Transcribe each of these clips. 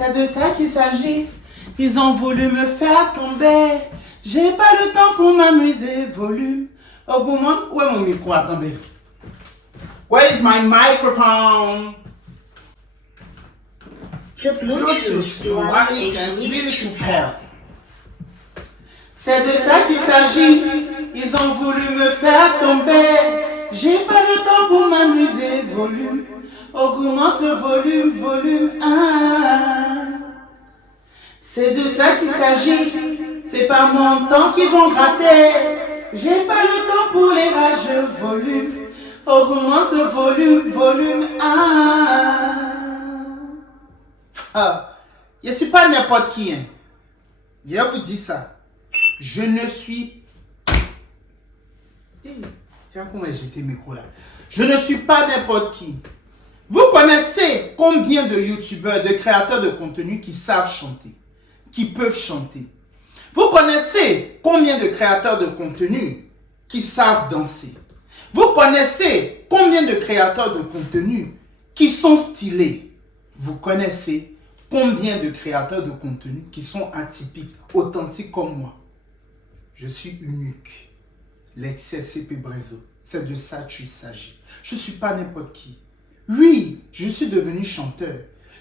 C'est de ça qu'il s'agit. Ils ont voulu me faire tomber. J'ai pas le temps pour m'amuser. Volume. Augmente. Où est mon micro? Attendez. Where is my microphone? The Bluetooth device is Really to pair. C'est de ça qu'il s'agit. Ils ont voulu me faire tomber. J'ai pas le temps pour m'amuser. Volume. Augmente le volume, volume 1. C'est de ça qu'il s'agit. C'est pas mon temps qu'ils vont gratter. J'ai pas le temps pour les rageux. Volume. Augmente le volume, volume 1. Ah, je suis pas n'importe qui. Hein. Je vous dis ça. Je ne suis... Comment j'ai mes micros là? Je ne suis pas n'importe qui. Vous connaissez combien de youtubeurs, de créateurs de contenu qui savent chanter, qui peuvent chanter? Vous connaissez combien de créateurs de contenu qui savent danser? Vous connaissez combien de créateurs de contenu qui sont stylés? Vous connaissez combien de créateurs de contenu qui sont atypiques, authentiques comme moi? Je suis unique. L'excès CP Brezo. C'est de ça qu'il s'agit. Je ne suis pas n'importe qui. Oui, je suis devenu chanteur.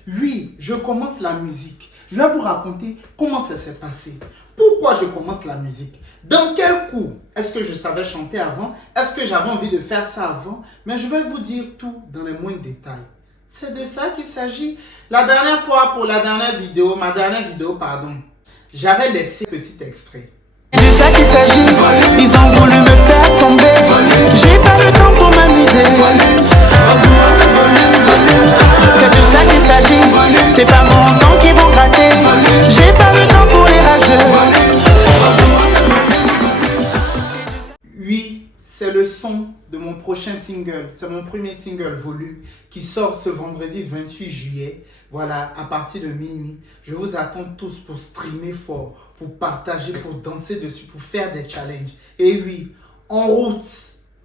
Oui, je commence la musique. Je vais vous raconter comment ça s'est passé. Pourquoi je commence la musique? Dans quel coup? Est-ce que je savais chanter avant? Est-ce que j'avais envie de faire ça avant? Mais je vais vous dire tout dans les moindres détails. C'est de ça qu'il s'agit. La dernière fois, pour la dernière vidéo, j'avais laissé un petit extrait. C'est de ça qu'il s'agit. Ils ont voulu me faire tomber. J'ai pas le temps pour m'amuser. C'est de ça qu'il s'agit. C'est pas mon temps qu'ils vont gratter. J'ai pas le temps pour les rageux. Oui, c'est le son de mon prochain single. C'est mon premier single Volume qui sort ce vendredi 28 juillet. Voilà, à partir de minuit. Je vous attends tous pour streamer fort, pour partager, pour danser dessus, pour faire des challenges. Et oui, en route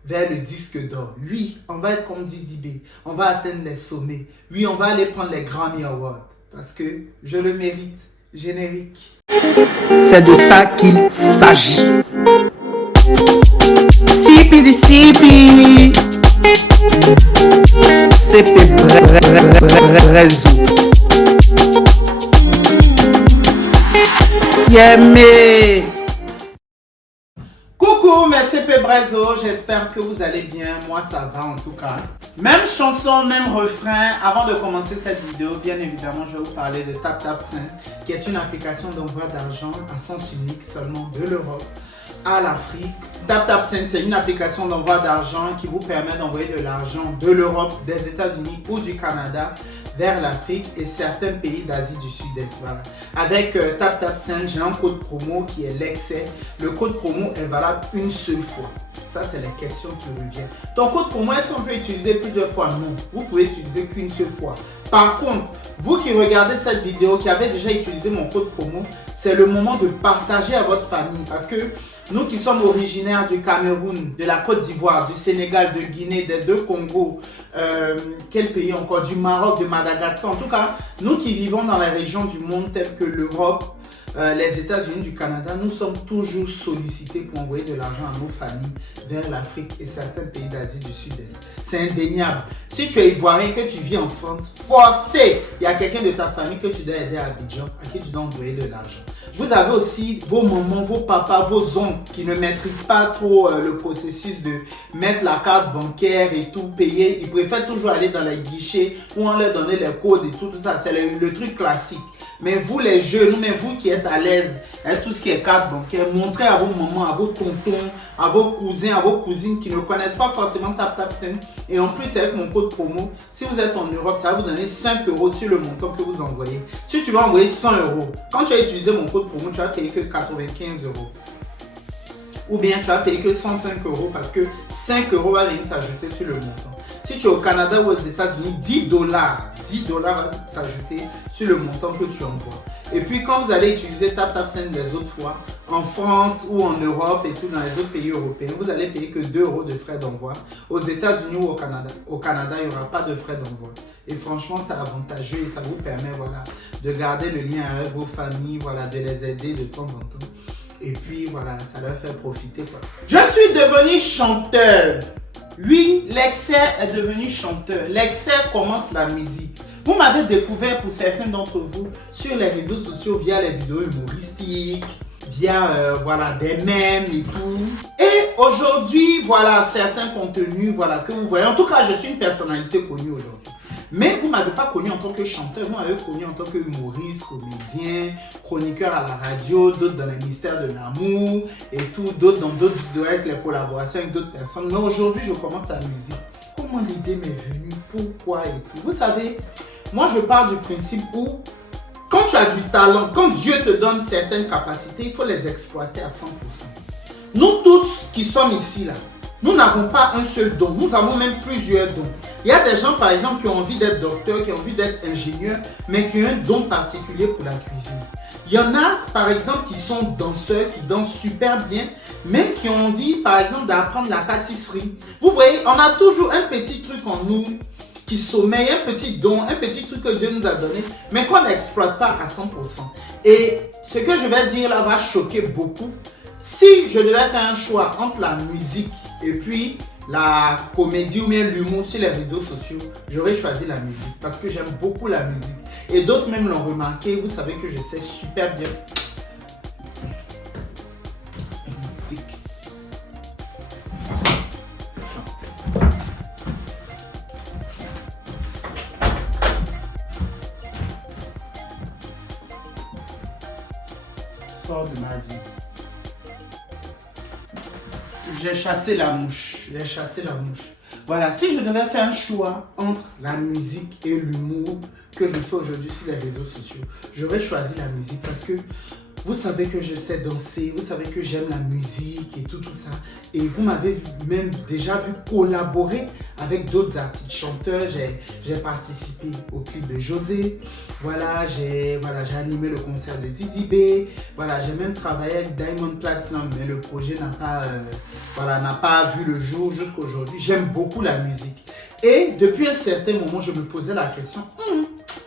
vers le disque d'or. Oui, on va être comme Didi B. On va atteindre les sommets. Oui, on va aller prendre les Grammy Awards. Parce que je le mérite. Générique. C'est de ça qu'il s'agit. Sipi di sipi. CP Brezo. Yeah, Coucou mes CP Brezo, j'espère que vous allez bien, moi ça va en tout cas. Même chanson, même refrain. Avant de commencer cette vidéo, bien évidemment je vais vous parler de TapTapSend, qui est une application d'envoi d'argent à sens unique seulement de l'Europe à l'Afrique. TapTapSend, c'est une application d'envoi d'argent qui vous permet d'envoyer de l'argent de l'Europe, des États-Unis ou du Canada vers l'Afrique et certains pays d'Asie du Sud-Est. Voilà. Avec TapTapSend, j'ai un code promo qui est l'excès. Le code promo est valable une seule fois. Ça, c'est la question qui revient. Ton code promo, est-ce qu'on peut utiliser plusieurs fois? Non. Vous pouvez utiliser qu'une seule fois. Par contre, vous qui regardez cette vidéo, qui avez déjà utilisé mon code promo, c'est le moment de partager à votre famille. Parce que nous qui sommes originaires du Cameroun, de la Côte d'Ivoire, du Sénégal, de Guinée, des deux Congos, quel pays encore? Du Maroc, de Madagascar. En tout cas, nous qui vivons dans les régions du monde telles que l'Europe, les États-Unis, du Canada, nous sommes toujours sollicités pour envoyer de l'argent à nos familles vers l'Afrique et certains pays d'Asie du Sud-Est. C'est indéniable. Si tu es ivoirien, que tu vis en France, forcé, il y a quelqu'un de ta famille que tu dois aider à Abidjan, à qui tu dois envoyer de l'argent. Vous avez aussi vos mamans, vos papas, vos oncles qui ne maîtrisent pas trop le processus de mettre la carte bancaire et tout, payer. Ils préfèrent toujours aller dans les guichets où on leur donne les codes et tout ça. C'est le truc classique. Mais vous les jeunes, mais vous qui êtes à l'aise avec tout ce qui est carte bancaire, montrez à vos mamans, à vos tontons, à vos cousins, à vos cousines qui ne connaissent pas forcément TapTapSend. Et en plus, avec mon code promo, si vous êtes en Europe, ça va vous donner 5 € sur le montant que vous envoyez. Si tu vas envoyer 100 €, quand tu as utilisé mon code promo, tu vas payer que 95 €. Ou bien tu vas payer que 105 € parce que 5 € va venir s'ajouter sur le montant. Si tu es au Canada ou aux États-Unis, 10 dollars va s'ajouter sur le montant que tu envoies. Et puis quand vous allez utiliser TapTapSend les autres fois, en France ou en Europe et tout dans les autres pays européens, vous allez payer que 2 € de frais d'envoi. Aux États-Unis ou au Canada, il n'y aura pas de frais d'envoi. Et franchement, c'est avantageux et ça vous permet voilà, de garder le lien avec vos familles, voilà, de les aider de temps en temps. Et puis voilà, ça leur fait profiter quoi. Je suis devenu chanteur. Oui, l'excès est devenu chanteur. L'excès commence la musique. Vous m'avez découvert pour certains d'entre vous sur les réseaux sociaux via les vidéos humoristiques, via voilà, des mèmes et tout. Et aujourd'hui, voilà certains contenus voilà, que vous voyez. En tout cas, je suis une personnalité connue aujourd'hui. Mais vous ne m'avez pas connu en tant que chanteur, vous m'avez connu en tant que humoriste, comédien, chroniqueur à la radio, d'autres dans les mystères de l'amour et tout, d'autres dans d'autres vidéos avec les collaborations avec d'autres personnes. Mais aujourd'hui, je commence la musique. Comment l'idée m'est venue, pourquoi et tout. Vous savez, moi je pars du principe où quand tu as du talent, quand Dieu te donne certaines capacités, il faut les exploiter à 100%. Nous tous qui sommes ici là, nous n'avons pas un seul don, nous avons même plusieurs dons. Il y a des gens par exemple qui ont envie d'être docteurs, qui ont envie d'être ingénieurs, mais qui ont un don particulier pour la cuisine. Il y en a par exemple qui sont danseurs, qui dansent super bien, mais qui ont envie par exemple d'apprendre la pâtisserie. Vous voyez, on a toujours un petit truc en nous qui sommeille, un petit don, un petit truc que Dieu nous a donné, mais qu'on n'exploite pas à 100%. Et ce que je vais dire là va choquer beaucoup. Si je devais faire un choix entre la musique et puis la comédie ou bien l'humour sur les réseaux sociaux, j'aurais choisi la musique parce que j'aime beaucoup la musique. Et d'autres même l'ont remarqué, vous savez que je sais super bien. Sors de ma vie. J'ai chassé la mouche. J'ai chassé la mouche. Voilà, si je devais faire un choix entre la musique et l'humour que je fais aujourd'hui sur les réseaux sociaux, j'aurais choisi la musique parce que vous savez que je sais danser, vous savez que j'aime la musique et tout ça. Et vous m'avez même déjà vu collaborer avec d'autres artistes chanteurs. J'ai participé au clip de José. Voilà, j'ai animé le concert de Didi B. Voilà, j'ai même travaillé avec Diamond Platinum, mais le projet n'a pas vu le jour jusqu'à aujourd'hui. J'aime beaucoup la musique. Et depuis un certain moment, je me posais la question,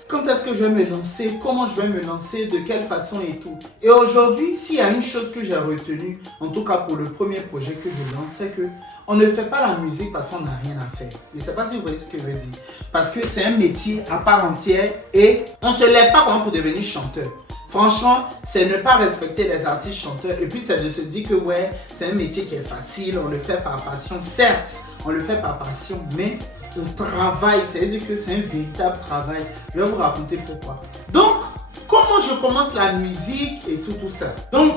quand est-ce que je vais me lancer? Comment je vais me lancer? De quelle façon et tout? Et aujourd'hui, s'il y a une chose que j'ai retenue, en tout cas pour le premier projet que je lance, c'est que on ne fait pas la musique parce qu'on n'a rien à faire. Je ne sais pas si vous voyez ce que je veux dire. Parce que c'est un métier à part entière et on ne se lève pas pour devenir chanteur. Franchement, c'est ne pas respecter les artistes chanteurs et puis c'est de se dire que ouais, c'est un métier qui est facile, on le fait par passion. Certes, on le fait par passion, mais on travaille, c'est-à-dire que c'est un véritable travail. Je vais vous raconter pourquoi. Donc, comment je commence la musique et tout ça. Donc,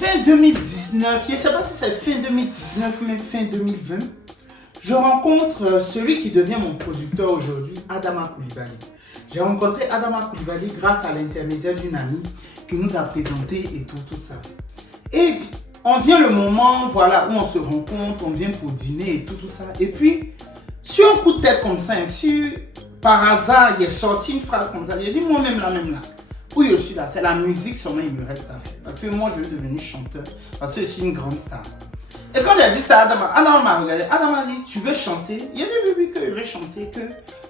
fin 2019, je ne sais pas si c'est fin 2019 mais fin 2020, je rencontre celui qui devient mon producteur aujourd'hui, Adama Coulibaly. J'ai rencontré Adama Coulibaly grâce à l'intermédiaire d'une amie qui nous a présenté et tout ça. Et on vient le moment, voilà, où on se rencontre, on vient pour dîner et tout ça. Et puis, sur un coup de tête comme ça, par hasard, il est sorti une phrase comme ça. J'ai dit moi-même là, où je suis là, c'est la musique seulement il me reste à faire. Parce que moi, je veux devenir chanteur, parce que je suis une grande star. Et quand j'ai dit ça à Adama m'a regardé. Adama m'a dit, tu veux chanter? Il a dit oui, que je veux chanter, que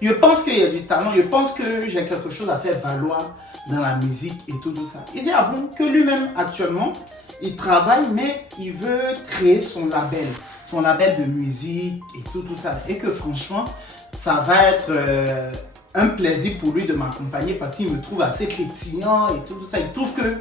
je pense qu'il y a du talent, je pense que j'ai quelque chose à faire valoir dans la musique et tout ça. Il dit, ah bon, que lui-même actuellement, il travaille, mais il veut créer son label de musique et tout ça. Et que franchement, ça va être un plaisir pour lui de m'accompagner parce qu'il me trouve assez pétillant et tout ça. Il trouve que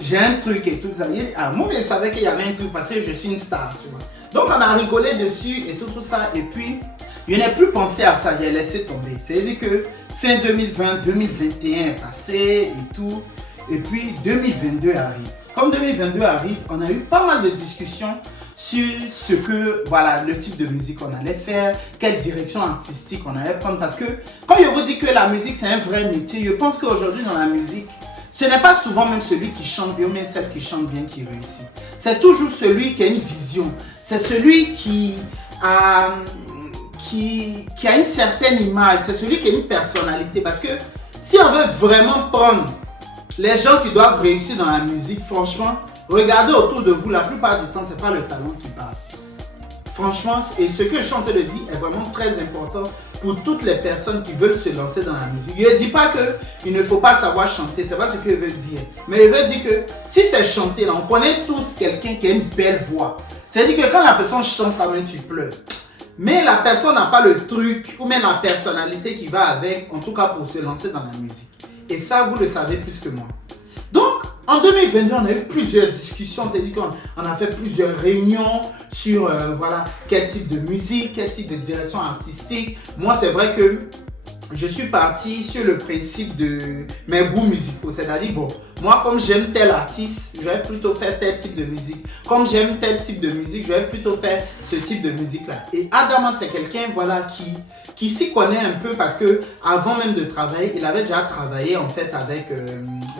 j'ai un truc et tout ça. Moi, je savais qu'il y avait un truc parce que je suis une star, tu vois. Donc, on a rigolé dessus et tout ça. Et puis, je n'ai plus pensé à ça. J'ai laissé tomber. C'est-à-dire que fin 2020, 2021 est passé et tout. Et puis, 2022 arrive. Comme 2022 arrive, on a eu pas mal de discussions sur ce que, voilà, le type de musique qu'on allait faire, quelle direction artistique on allait prendre. Parce que quand je vous dis que la musique c'est un vrai métier, je pense qu'aujourd'hui dans la musique, ce n'est pas souvent même celui qui chante bien, mais celle qui chante bien qui réussit. C'est toujours celui qui a une vision. C'est celui qui qui a une certaine image, c'est celui qui a une personnalité. Parce que si on veut vraiment prendre les gens qui doivent réussir dans la musique, franchement, regardez autour de vous, la plupart du temps, c'est pas le talent qui parle. Franchement, et ce que je suis en train de dire est vraiment très important pour toutes les personnes qui veulent se lancer dans la musique. Il ne dit pas qu'il ne faut pas savoir chanter, c'est pas ce qu'il veut dire. Mais il veut dire que si c'est chanter, là, on connaît tous quelqu'un qui a une belle voix. C'est-à-dire que quand la personne chante, quand même, tu pleures. Mais la personne n'a pas le truc ou même la personnalité qui va avec, en tout cas pour se lancer dans la musique. Et ça, vous le savez plus que moi. Donc, en 2022, on a eu plusieurs discussions, c'est-à-dire qu'on a fait plusieurs réunions sur voilà, quel type de musique, quel type de direction artistique. Moi, c'est vrai que je suis parti sur le principe de mes goûts musicaux. C'est-à-dire, bon, moi, comme j'aime tel artiste, je vais plutôt faire tel type de musique. Comme j'aime tel type de musique, je vais plutôt faire ce type de musique-là. Et Adama, c'est quelqu'un, voilà, qui s'y connaît un peu parce que avant même de travailler, il avait déjà travaillé en fait avec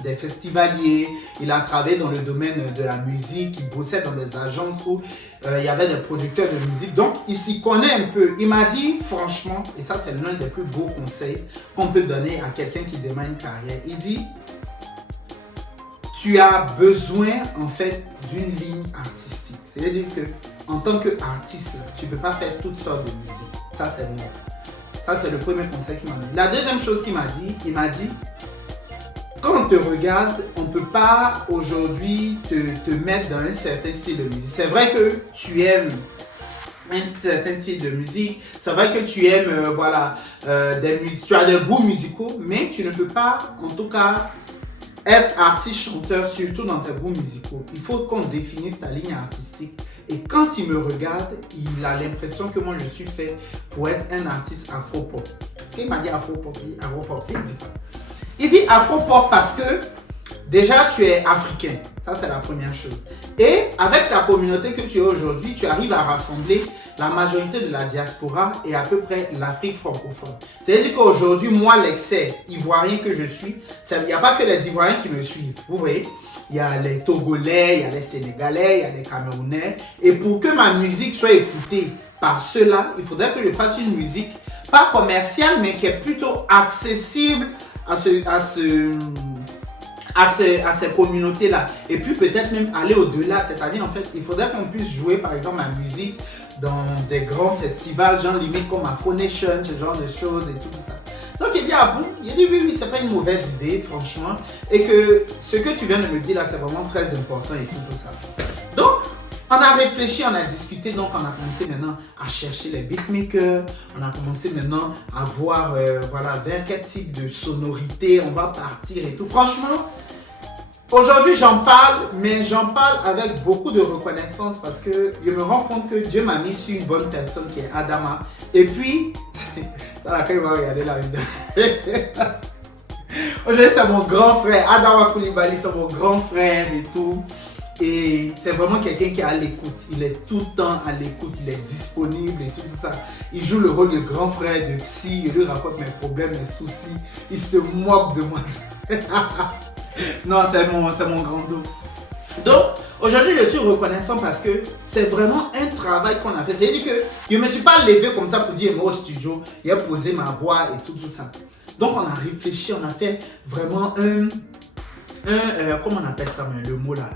des festivaliers. Il a travaillé dans le domaine de la musique. Il bossait dans des agences où il y avait des producteurs de musique. Donc, il s'y connaît un peu. Il m'a dit, franchement, et ça, c'est l'un des plus beaux conseils qu'on peut donner à quelqu'un qui démarre une carrière. Il dit, tu as besoin en fait d'une ligne artistique. C'est-à-dire que en tant qu'artiste, tu ne peux pas faire toutes sortes de musique. Ça, c'est moi. Ça, c'est le premier conseil qu'il m'a donné. La deuxième chose qu'il m'a dit, quand on te regarde, on ne peut pas aujourd'hui te mettre dans un certain style de musique. C'est vrai que tu aimes un certain style de musique, c'est vrai que tu aimes, voilà, tu as des goûts musicaux, mais tu ne peux pas, en tout cas, être artiste-chanteur, surtout dans tes goûts musicaux. Il faut qu'on définisse ta ligne artistique. Et quand il me regarde, il a l'impression que moi je suis fait pour être un artiste afro-pop. Quand il m'a dit afro-pop, c'est il dit quoi? Il dit afro-pop parce que déjà tu es africain. Ça c'est la première chose. Et avec la communauté que tu es aujourd'hui, tu arrives à rassembler la majorité de la diaspora et à peu près l'Afrique francophone. C'est-à-dire qu'aujourd'hui, moi, l'excès ivoirien que je suis, il n'y a pas que les Ivoiriens qui me suivent. Vous voyez, il y a les Togolais, il y a les Sénégalais, il y a les Camerounais. Et pour que ma musique soit écoutée par ceux-là, il faudrait que je fasse une musique, pas commerciale, mais qui est plutôt accessible à ces communautés-là. Et puis peut-être même aller au-delà. C'est-à-dire, en fait, il faudrait qu'on puisse jouer, par exemple, ma musique dans des grands festivals, genre limite comme Afro Nation, ce genre de choses et tout ça. Donc il dit, ah bon? Il dit, oui, c'est pas une mauvaise idée, franchement. Et que ce que tu viens de me dire là, c'est vraiment très important et tout ça. Donc, on a réfléchi, on a discuté, donc on a commencé maintenant à chercher les beatmakers. On a commencé maintenant à voir, voilà, vers quel type de sonorité on va partir et tout. Franchement, aujourd'hui, j'en parle, mais j'en parle avec beaucoup de reconnaissance parce que je me rends compte que Dieu m'a mis sur une bonne personne qui est Adama. Et puis, ça là, quand il va regarder la vidéo. Aujourd'hui, c'est mon grand frère. Adama Coulibaly, c'est mon grand frère et tout. Et c'est vraiment quelqu'un qui est à l'écoute. Il est tout le temps à l'écoute, il est disponible et tout ça. Il joue le rôle de grand frère, de psy. Il lui raconte mes problèmes, mes soucis. Il se moque de moi. Non, c'est mon grand dos. Donc, aujourd'hui, je suis reconnaissant parce que c'est vraiment un travail qu'on a fait. C'est-à-dire que je ne me suis pas levé comme ça pour dire, moi au studio, il a posé ma voix et tout ça. Donc, on a réfléchi, on a fait vraiment comment on appelle ça, le mot là,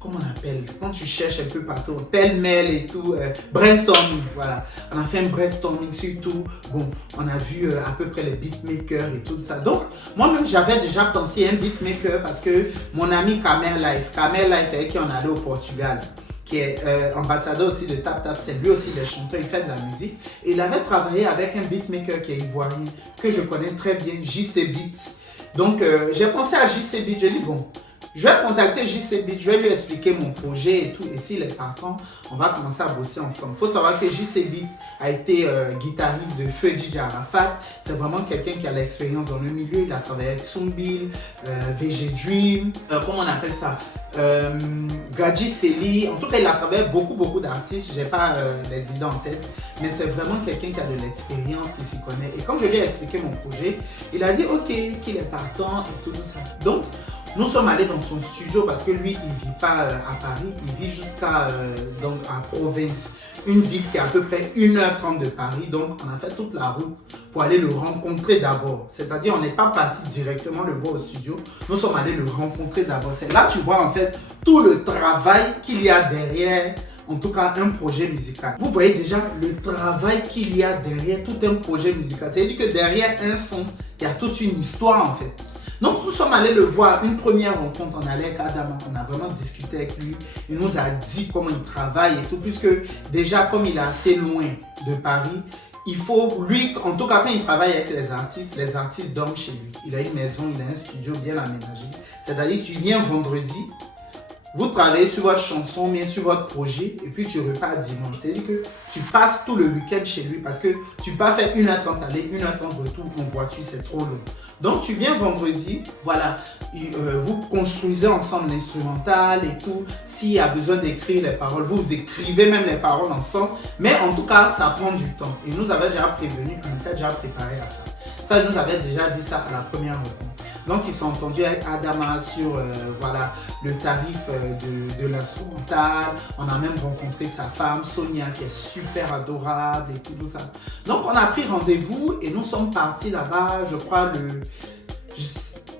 comment on appelle, quand tu cherches un peu partout, pêle-mêle et tout, brainstorming, voilà. On a fait un brainstorming sur tout. Bon, on a vu à peu près les beatmakers et tout ça. Donc, moi-même, j'avais déjà pensé à un beatmaker parce que mon ami Kamer Life avec qui on allait au Portugal, qui est ambassadeur aussi de Tap Tap, c'est lui aussi, il est chanteur, il fait de la musique. Et il avait travaillé avec un beatmaker qui est ivoirien, que je connais très bien, JC Beats. Donc, j'ai pensé à JC Beats, j'ai dit, bon, je vais contacter JC Beats, je vais lui expliquer mon projet et tout. Et s'il est partant, on va commencer à bosser ensemble. Il faut savoir que JC Beats a été guitariste de Feu DJ Arafat. C'est vraiment quelqu'un qui a l'expérience dans le milieu. Il a travaillé avec Sumbil, VG Dream, comment on appelle ça, Gadji Seli. En tout cas, il a travaillé avec beaucoup d'artistes. Je n'ai pas les idées en tête. Mais c'est vraiment quelqu'un qui a de l'expérience, qui s'y connaît. Et quand je lui ai expliqué mon projet, il a dit ok, qu'il est partant et tout ça. Donc, nous sommes allés dans son studio parce que lui, il ne vit pas à Paris, il vit jusqu'à à province. une ville qui est à peu près 1h30 de Paris. Donc, on a fait toute la route pour aller le rencontrer d'abord. C'est-à-dire, on n'est pas parti directement le voir au studio. Nous sommes allés le rencontrer d'abord. C'est là tu vois en fait tout le travail qu'il y a derrière, en tout cas, un projet musical. Vous voyez déjà le travail qu'il y a derrière tout un projet musical. C'est-à-dire que derrière un son, il y a toute une histoire en fait. Donc nous sommes allés le voir, une première rencontre, on allait avec Adama, on a vraiment discuté avec lui, il nous a dit comment il travaille et tout, puisque déjà comme il est assez loin de Paris, il faut, lui, en tout cas quand il travaille avec les artistes dorment chez lui. Il a une maison, il a un studio bien aménagé. C'est-à-dire tu viens vendredi, vous travaillez sur votre chanson, bien sur votre projet, et puis tu repars dimanche. C'est-à-dire que tu passes tout le week-end chez lui parce que tu peux pas faire 1h30 aller, 1h30 retour en voiture, c'est trop long. Donc tu viens vendredi, voilà, vous construisez ensemble l'instrumental et tout. S'il y a besoin d'écrire les paroles, vous écrivez même les paroles ensemble. Mais en tout cas, ça prend du temps. Et nous avait déjà prévenu, on était déjà préparé à ça. Ça, il nous avait déjà dit ça à la première rencontre. Donc, ils sont entendus avec Adama sur voilà, le tarif de l'instrumental. On a même rencontré sa femme, Sonia, qui est super adorable et tout ça. Donc, on a pris rendez-vous et nous sommes partis là-bas, je crois,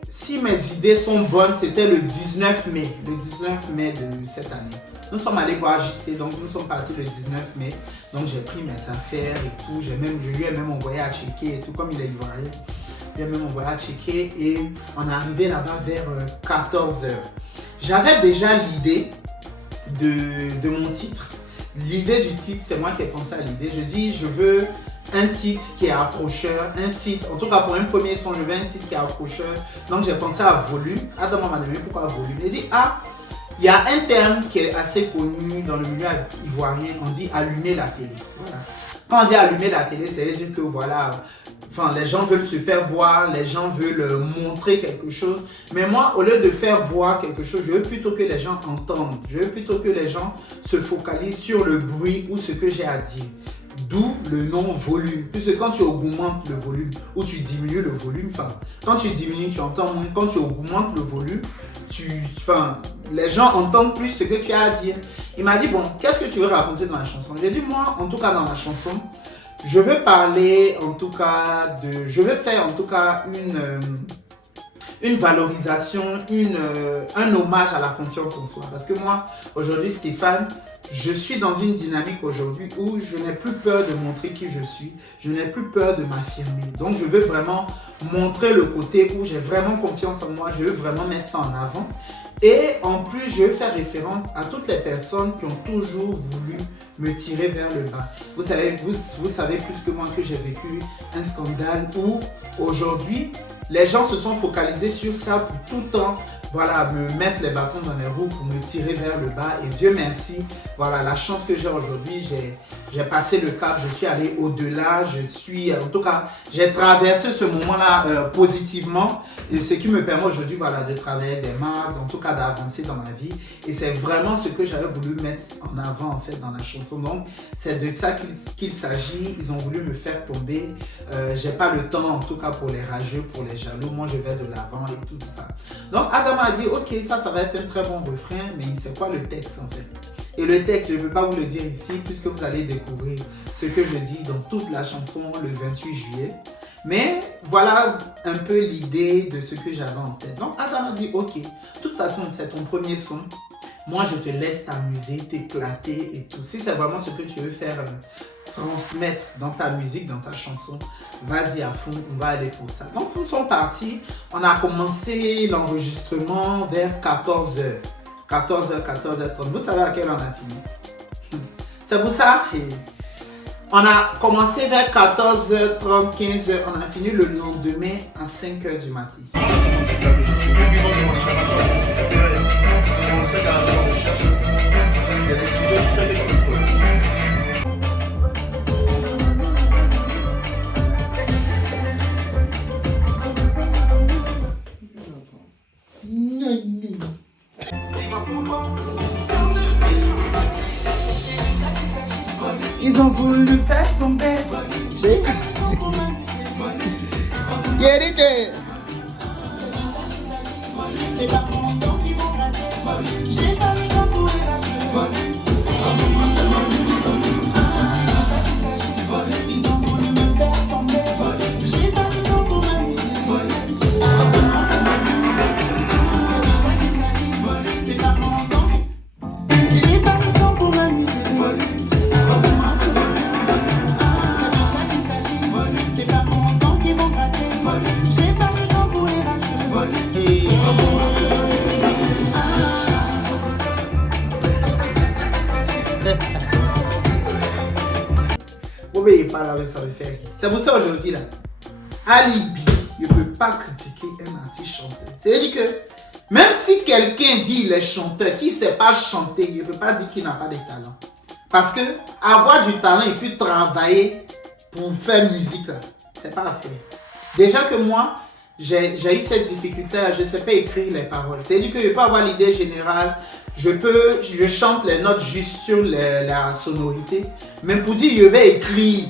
si mes idées sont bonnes, c'était le 19 mai. Le 19 mai de cette année. Nous sommes allés voir JC, donc nous sommes partis le 19 mai. Donc, j'ai pris mes affaires et tout. Je lui ai même envoyé à checker et tout, comme il est ivoirien. Je lui ai même envoyé à checker et on est arrivé là-bas vers 14h. J'avais déjà l'idée de mon titre. L'idée du titre, c'est moi qui ai pensé à l'idée. Je dis, je veux un titre qui est accrocheur, un titre, en tout cas pour un premier son, je veux un titre qui est accrocheur. Donc j'ai pensé à volume. Adam m'a demandé pourquoi volume. Il dit, ah, il y a un terme qui est assez connu dans le milieu ivoirien, on dit allumer la télé. Voilà. Quand on dit allumer la télé, c'est-à-dire que voilà, enfin, les gens veulent se faire voir, les gens veulent montrer quelque chose. Mais moi, au lieu de faire voir quelque chose, je veux plutôt que les gens entendent. Je veux plutôt que les gens se focalisent sur le bruit ou ce que j'ai à dire. D'où le nom volume. Puisque quand tu augmentes le volume ou tu diminues le volume, enfin, quand tu diminues, tu entends moins. Quand tu augmentes le volume, les gens entendent plus ce que tu as à dire. Il m'a dit, bon, qu'est-ce que tu veux raconter dans la chanson? J'ai dit, moi, en tout cas dans la chanson, je veux parler, en tout cas, je veux faire en tout cas une valorisation, un hommage à la confiance en soi. Parce que moi, aujourd'hui, Stéphane, je suis dans une dynamique aujourd'hui où je n'ai plus peur de montrer qui je suis. Je n'ai plus peur de m'affirmer. Donc, je veux vraiment montrer le côté où j'ai vraiment confiance en moi. Je veux vraiment mettre ça en avant. Et en plus, je veux faire référence à toutes les personnes qui ont toujours voulu me tirer vers le bas. Vous savez plus que moi que j'ai vécu un scandale où aujourd'hui, les gens se sont focalisés sur ça pour tout le temps, voilà, me mettre les bâtons dans les roues pour me tirer vers le bas. Et Dieu merci, voilà, la chance que j'ai aujourd'hui, j'ai passé le cap, je suis allé au-delà, en tout cas, j'ai traversé ce moment-là positivement. Et ce qui me permet aujourd'hui, voilà, de travailler des marques, en tout cas d'avancer dans ma vie. Et c'est vraiment ce que j'avais voulu mettre en avant en fait dans la chanson. Donc c'est de ça qu'il s'agit. Ils ont voulu me faire tomber. J'ai pas le temps en tout cas pour les rageux, pour les jaloux. Moi je vais de l'avant et tout ça. Donc Adam a dit ok, ça va être un très bon refrain, mais c'est quoi le texte en fait? Et le texte, je ne peux pas vous le dire ici puisque vous allez découvrir ce que je dis dans toute la chanson le 28 juillet. Mais voilà un peu l'idée de ce que j'avais en tête. Donc Adam a dit ok, de toute façon c'est ton premier son. Moi je te laisse t'amuser, t'éclater et tout. Si c'est vraiment ce que tu veux faire transmettre dans ta musique, dans ta chanson, vas-y à fond, on va aller pour ça. Donc nous sommes partis, on a commencé l'enregistrement vers 14h. 14h30. Vous savez à quelle heure on a fini? C'est pour ça. On a commencé vers 14h30, 15h. On a fini le lendemain à 5h du matin. Ils ont voulu faire tomber. Guérite. C'est pas mon temps qui vont gratter. J'ai pas les temps pour les rager. là, ça me fait rire. C'est pour ça aujourd'hui là, alibi, je ne peux pas critiquer un artiste chanteur. C'est-à-dire que même si quelqu'un dit il est chanteur, qui ne sait pas chanter, je ne peux pas dire qu'il n'a pas de talent. Parce que avoir du talent et puis travailler pour faire musique, c'est pas à faire. Déjà que moi, j'ai eu cette difficulté-là, je ne sais pas écrire les paroles. C'est-à-dire que je peux avoir l'idée générale, je chante les notes juste sur la sonorité, mais pour dire je vais écrire,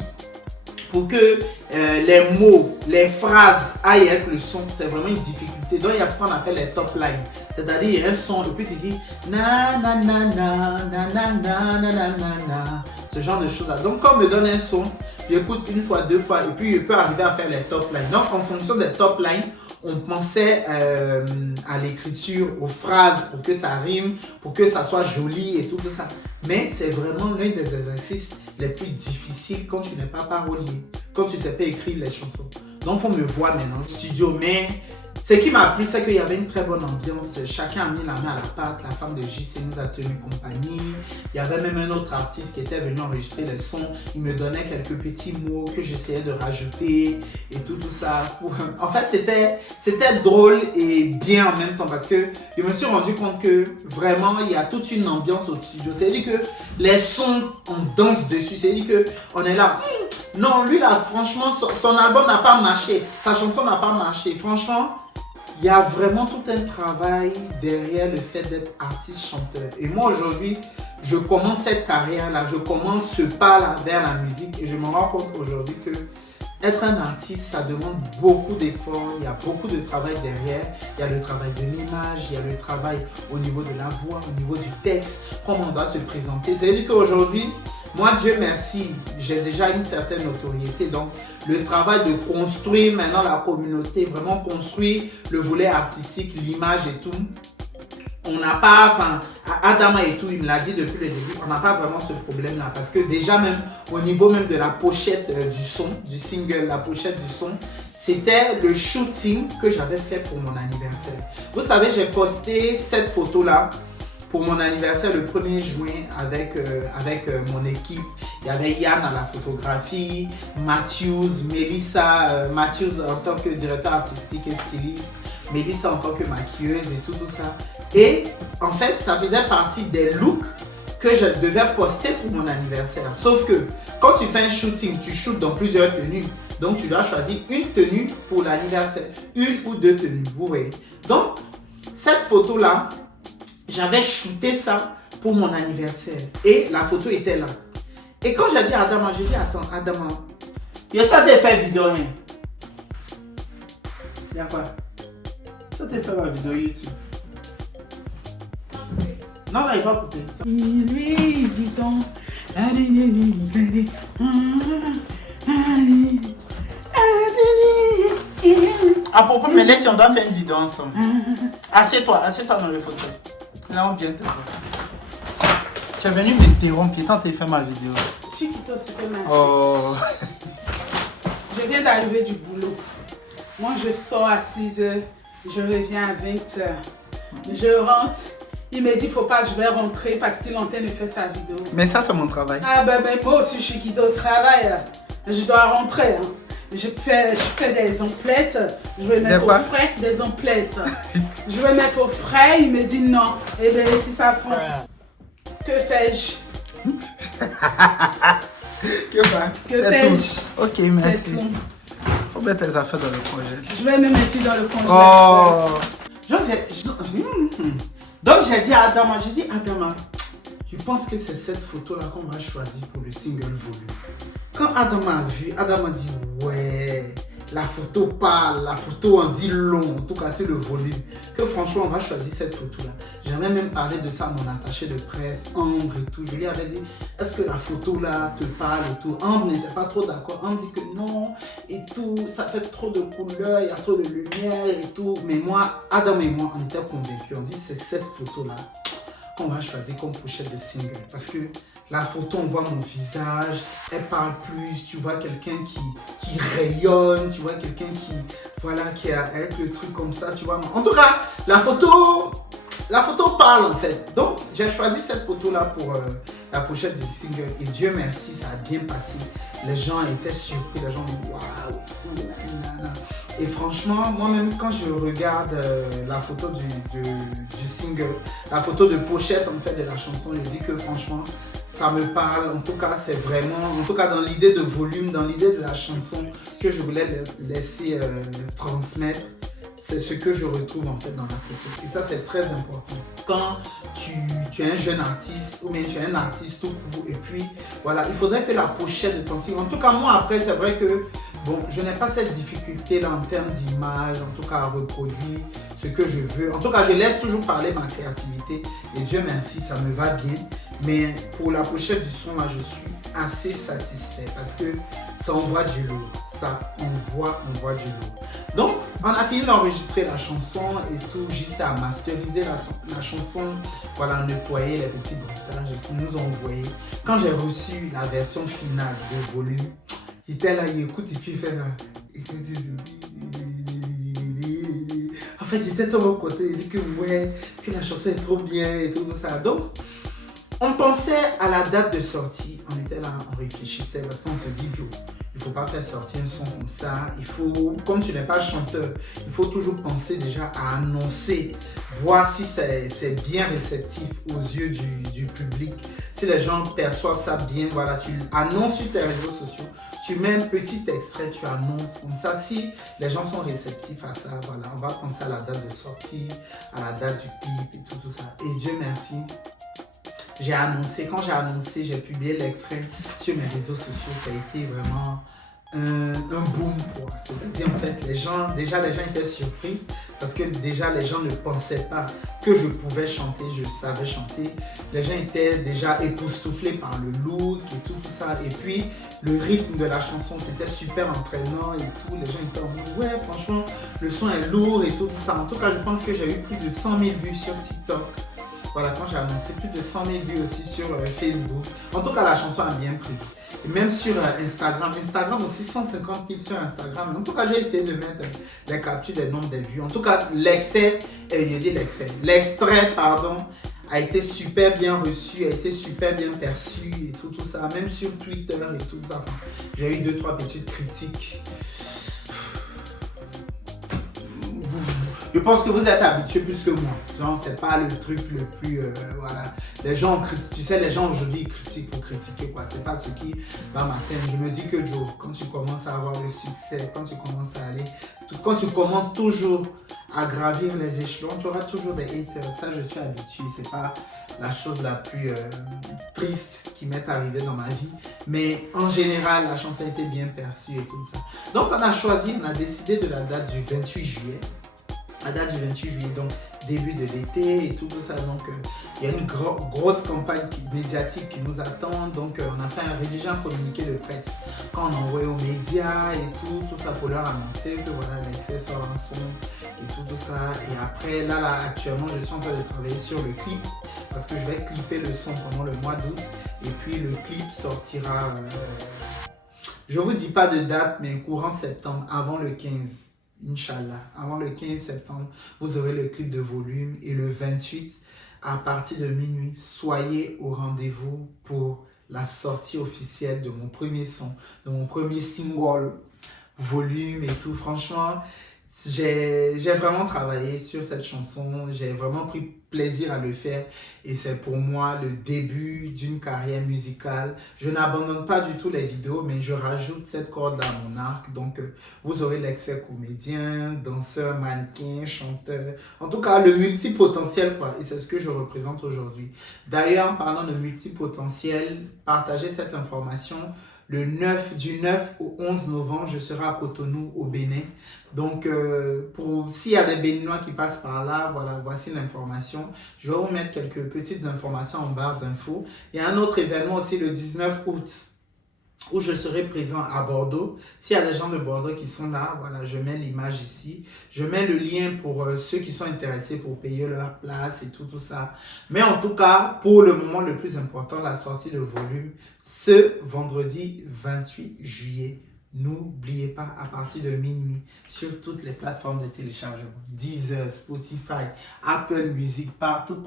pour que les mots, les phrases aillent avec le son, c'est vraiment une difficulté. Donc il y a ce qu'on appelle les top lines. C'est-à-dire il y a un son et puis tu dis na na na na na na na na na na, ce genre de choses là. Donc quand on me donne un son, j'écoute une fois, deux fois et puis je peux arriver à faire les top lines. Donc en fonction des top lines, on pensait à l'écriture, aux phrases pour que ça rime, pour que ça soit joli et tout ça. Mais c'est vraiment l'un des exercices les plus difficiles quand tu n'es pas parolier, quand tu ne sais pas écrire les chansons. Donc, il faut me voir maintenant au studio. Mais ce qui m'a plu, c'est qu'il y avait une très bonne ambiance. Chacun a mis la main à la pâte. La femme de JC nous a tenu compagnie. Il y avait même un autre artiste qui était venu enregistrer les sons. Il me donnait quelques petits mots que j'essayais de rajouter et tout ça. En fait, c'était drôle et bien en même temps parce que je me suis rendu compte que vraiment, il y a toute une ambiance au studio. C'est-à-dire que les sons, on danse dessus. C'est-à-dire qu'on est là. Non, lui là, franchement, son album n'a pas marché. Sa chanson n'a pas marché. Franchement, il y a vraiment tout un travail derrière le fait d'être artiste-chanteur. Et moi aujourd'hui, je commence cette carrière-là, je commence ce pas-là vers la musique et je me rends compte aujourd'hui que être un artiste, ça demande beaucoup d'efforts, il y a beaucoup de travail derrière, il y a le travail de l'image, il y a le travail au niveau de la voix, au niveau du texte, comment on doit se présenter. C'est-à-dire qu'aujourd'hui, moi, Dieu merci, j'ai déjà une certaine notoriété. Donc, le travail de construire maintenant la communauté, vraiment construire le volet artistique, l'image et tout, on n'a pas, enfin, Adama et tout, il me l'a dit depuis le début, on n'a pas vraiment ce problème-là. Parce que déjà même, au niveau même de la pochette du son, du single, la pochette du son, c'était le shooting que j'avais fait pour mon anniversaire. Vous savez, j'ai posté cette photo-là pour mon anniversaire le 1er juin avec mon équipe. Il y avait Yann à la photographie, Matthews, Melissa, Matthews en tant que directeur artistique et styliste, Melissa en tant que maquilleuse et tout ça. Et en fait, ça faisait partie des looks que je devais poster pour mon anniversaire. Sauf que quand tu fais un shooting, tu shootes dans plusieurs tenues. Donc tu dois choisir une tenue pour l'anniversaire, une ou deux tenues, vous voyez. Donc cette photo-là, j'avais shooté ça pour mon anniversaire et la photo était là. Et quand j'ai dit à Adama, j'ai dit attends, Adama, il y a ça t'es fait vidéo, hein? Il y a quoi? Ça t'es fait ma vidéo YouTube. Non, là, il va couper. Louis Vuitton. À propos, Mélène, si on doit faire une vidéo ensemble. Assieds-toi dans le fauteuil. Là, on vient te voir. Tu es venu m'interrompre tant tu as fait ma vidéo. Chiquito, c'était ma Oh. Je viens d'arriver du boulot. Moi, je sors à 6h, je reviens à 20h. Je rentre, il me dit, faut pas, je vais rentrer parce qu'il est en train de faire sa vidéo. Mais ça, c'est mon travail. Ah ben moi aussi, Chiquito, travaille. Je dois rentrer. Hein. Je fais des emplettes, je vais mettre au frais des emplettes. Je vais mettre au frais, il me dit non. Eh bien, si ça fond, que fais-je? Que fais-je? Ok, merci. Faut mettre tes affaires dans le projet. Je vais me mettre dans le congélateur. Oh. Donc j'ai dit à Adama, je pense que c'est cette photo-là qu'on va choisir pour le single volume. Quand Adama a vu, Adama a dit ouais, la photo parle, la photo en dit long, en tout cas c'est le volume. Que franchement on va choisir cette photo-là. J'avais même parlé de ça à mon attaché de presse, Ambre et tout. Je lui avais dit, est-ce que la photo-là te parle et tout. Ambre n'était pas trop d'accord. Ambre dit que non et tout, ça fait trop de couleurs, il y a trop de lumière et tout. Mais moi, Adam et moi, on était convaincus. On dit c'est cette photo-là qu'on va choisir comme pochette de single. Parce que la photo, on voit mon visage, elle parle plus, tu vois quelqu'un qui rayonne, tu vois quelqu'un qui a avec le truc comme ça, tu vois. En tout cas, la photo parle en fait. Donc, j'ai choisi cette photo-là la pochette du single. Et Dieu merci, ça a bien passé. Les gens étaient surpris, les gens me disent waouh. Et franchement, moi-même, quand je regarde la photo du single, la photo de pochette en fait de la chanson, je dis que franchement, ça me parle. En tout cas, c'est vraiment, en tout cas dans l'idée de volume, dans l'idée de la chanson que je voulais laisser transmettre. C'est ce que je retrouve en fait dans la photo. Et ça, c'est très important. Quand tu es un jeune artiste ou bien tu es un artiste tout court, et puis voilà, il faudrait que la pochette de ton single, en tout cas moi après, c'est vrai que bon, je n'ai pas cette difficulté là en termes d'image, en tout cas à reproduire ce que je veux. En tout cas, je laisse toujours parler ma créativité et Dieu merci, ça me va bien. Mais pour la pochette du son là, je suis assez satisfait parce que ça envoie du lourd. Ça envoie du lourd. Donc, on a fini d'enregistrer la chanson et tout, juste à masteriser la chanson, voilà, nettoyer les petits bruitages et tout, nous ont envoyé. Quand j'ai reçu la version finale de volume, il était là, il écoute et puis il fait là. En fait, il était de mon côté, il dit que ouais, que la chanson est trop bien et tout ça. Donc, on pensait à la date de sortie, on était là, on réfléchissait parce qu'on se dit, Joe, il ne faut pas faire sortir un son comme ça. Il faut, comme tu n'es pas chanteur, il faut toujours penser déjà à annoncer, voir si c'est bien réceptif aux yeux du public. Si les gens perçoivent ça bien, voilà, tu annonces sur tes réseaux sociaux, tu mets un petit extrait, tu annonces comme ça. Si les gens sont réceptifs à ça, voilà, on va penser à la date de sortie, à la date du clip et tout ça. Et Dieu merci. J'ai annoncé, quand j'ai annoncé, j'ai publié l'extrait sur mes réseaux sociaux, ça a été vraiment un boom pour moi. C'est-à-dire en fait, les gens étaient surpris parce que déjà les gens ne pensaient pas que je pouvais chanter, je savais chanter. Les gens étaient déjà époustouflés par le look et tout ça. Et puis le rythme de la chanson, c'était super entraînant et tout. Les gens étaient en mode ouais, franchement, le son est lourd et tout ça. En tout cas, je pense que j'ai eu plus de 100 000 vues sur TikTok. Voilà, quand j'ai annoncé, plus de 100 000 vues aussi sur Facebook. En tout cas, la chanson a bien pris. Et même sur Instagram aussi, 150 000 sur Instagram. En tout cas, j'ai essayé de mettre les captures des nombres des vues. En tout cas, l'extrait, pardon, a été super bien reçu, a été super bien perçu et tout ça. Même sur Twitter et tout ça. Enfin, j'ai eu 2-3 petites critiques. Je pense que vous êtes habitués plus que moi. Genre, c'est pas le truc le plus... voilà. Les gens critiquent. Tu sais, les gens aujourd'hui critiquent pour critiquer, quoi. C'est pas ce qui va m'atteindre. Je me dis que Joe, quand tu commences à avoir le succès, quand tu commences à aller... Quand tu commences toujours à gravir les échelons, tu auras toujours des haters. Ça, je suis habitué. C'est pas la chose la plus triste qui m'est arrivée dans ma vie. Mais en général, la chanson a été bien perçue et tout ça. Donc, on a décidé de la date du 28 juillet. La date du 28 juillet, donc début de l'été et tout ça. Donc, il y a une grosse campagne médiatique qui nous attend. Donc, on a rédigé un communiqué de presse quand on envoie aux médias et tout ça pour leur annoncer que voilà, l'excès sort un son et tout ça. Et après, là, actuellement, je suis en train de travailler sur le clip parce que je vais clipper le son pendant le mois d'août. Et puis, le clip sortira, je vous dis pas de date, mais courant septembre, avant le 15. Inch'Allah, avant le 15 septembre, vous aurez le clip de volume et le 28, à partir de minuit, soyez au rendez-vous pour la sortie officielle de mon premier son, de mon premier single, volume et tout. Franchement, j'ai vraiment travaillé sur cette chanson, j'ai vraiment pris plaisir à le faire et c'est pour moi le début d'une carrière musicale. Je n'abandonne pas du tout les vidéos, mais je rajoute cette corde à mon arc. Donc, vous aurez l'excès comédien, danseur, mannequin, chanteur. En tout cas, le multipotentiel, quoi. Et c'est ce que je représente aujourd'hui. D'ailleurs, en parlant de multipotentiel, partagez cette information. Du 9 au 11 novembre, je serai à Cotonou, au Bénin. Donc, s'il y a des Béninois qui passent par là, voilà, voici l'information. Je vais vous mettre quelques petites informations en barre d'infos. Il y a un autre événement aussi le 19 août où je serai présent à Bordeaux. S'il y a des gens de Bordeaux qui sont là, voilà, je mets l'image ici. Je mets le lien pour ceux qui sont intéressés pour payer leur place et tout ça. Mais en tout cas, pour le moment le plus important, la sortie de volume, ce vendredi 28 juillet. N'oubliez pas, à partir de minuit, sur toutes les plateformes de téléchargement, Deezer, Spotify, Apple Music, partout.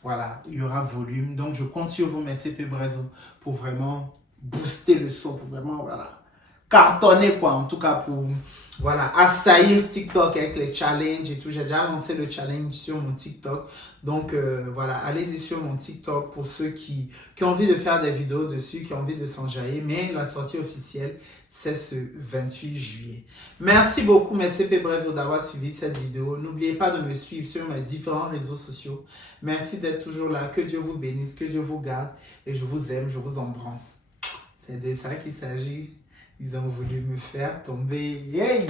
Voilà, il y aura volume. Donc, je compte sur vous, mes CP Brezo, pour vraiment booster le son, pour vraiment, voilà, cartonner, quoi. En tout cas, pour, voilà, assaillir TikTok avec les challenges et tout. J'ai déjà lancé le challenge sur mon TikTok. Donc, voilà, allez-y sur mon TikTok pour ceux qui ont envie de faire des vidéos dessus, qui ont envie de s'enjailler. Mais la sortie officielle, c'est ce 28 juillet. Merci beaucoup, mes CP Brezo, d'avoir suivi cette vidéo. N'oubliez pas de me suivre sur mes différents réseaux sociaux. Merci d'être toujours là. Que Dieu vous bénisse, que Dieu vous garde. Et je vous aime, je vous embrasse. C'est de ça qu'il s'agit. Ils ont voulu me faire tomber. Yay!